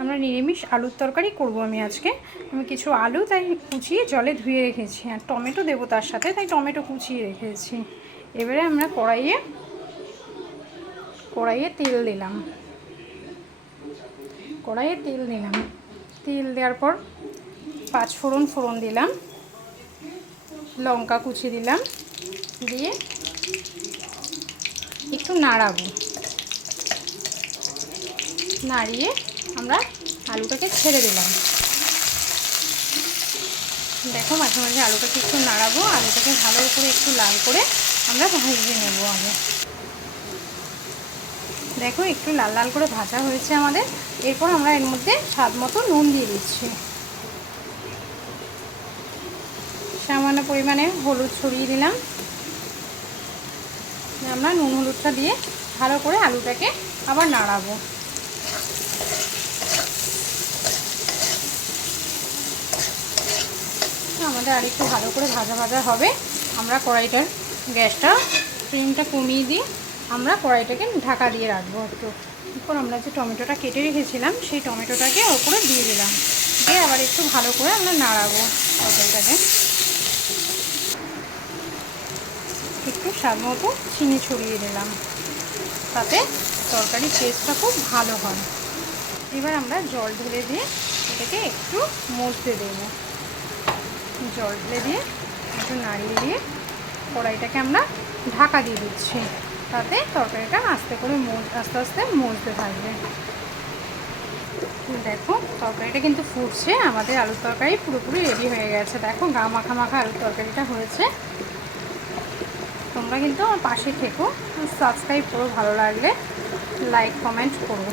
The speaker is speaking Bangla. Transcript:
আমরা নিরামিষ আলুর তরকারি করব আমি আজকে। আমি কিছু আলু তাই কুচিয়ে জলে ধুয়ে রেখেছি, আর টমেটো দেবো তার সাথে, তাই টমেটো কুচিয়ে রেখেছি। এবারে আমরা কড়াইয়ে তেল দিলাম। তেল দেওয়ার পর 5 ফোড়ন দিলাম, লঙ্কা কুচি দিলাম, দিয়ে একটু নাড়িয়ে আমরা আলুটাকে ছেড়ে দিলাম। দেখো মাঝে মাঝে আলুটাকে একটু নাড়াবো, আলুটাকে ভালো করে একটু লাল করে আমরা ভেজে নেব আগে। দেখো একটু লাল লাল করে ভাজা হয়েছে আমাদের। এরপর আমরা এর মধ্যে স্বাদ মতো নুন দিয়ে দিচ্ছি, সামান্য পরিমাণে হলুদ ছড়িয়ে দিলাম। আমরা নুন হলুদটা দিয়ে ভালো করে আলুটাকে আবার নাড়াবো। আমাদের আরেকটু ভালো করে ভাজা হবে। আমরা কড়াইটার গ্যাসটা ফ্লেমটা কমিয়ে দিয়ে আমরা কড়াইটাকে ঢাকা দিয়ে রাখবো একটু। এরপর আমরা যে টমেটোটা কেটে রেখেছিলাম সেই টমেটোটাকে ওপরে দিয়ে দিলাম, দিয়ে আবার একটু ভালো করে আমরা নাড়াবো তরকারিটাকে। একটু স্বাদ মতো চিনি ছড়িয়ে দিলাম, তাতে তরকারির টেস্টটা খুব ভালো হয়। এবার আমরা জল ঢেলে দিয়ে এটাকে একটু মজতে দেবো। জল ঢেলে দিয়ে একটু নাড়িয়ে দিয়ে কড়াইটাকে আমরা ঢাকা দিয়ে দিচ্ছি, তাতে তরকারিটা আস্তে আস্তে মজতে থাকবে। দেখো তরকারিটা কিন্তু ফুটছে, আমাদের আলুর তরকারি পুরোপুরি রেডি হয়ে গেছে। দেখো গা মাখা মাখা আলুর তরকারিটা হয়েছে। তোমরা কিন্তু আমার পাশে থেকো, সাবস্ক্রাইব করো, ভালো লাগলে লাইক কমেন্ট করো।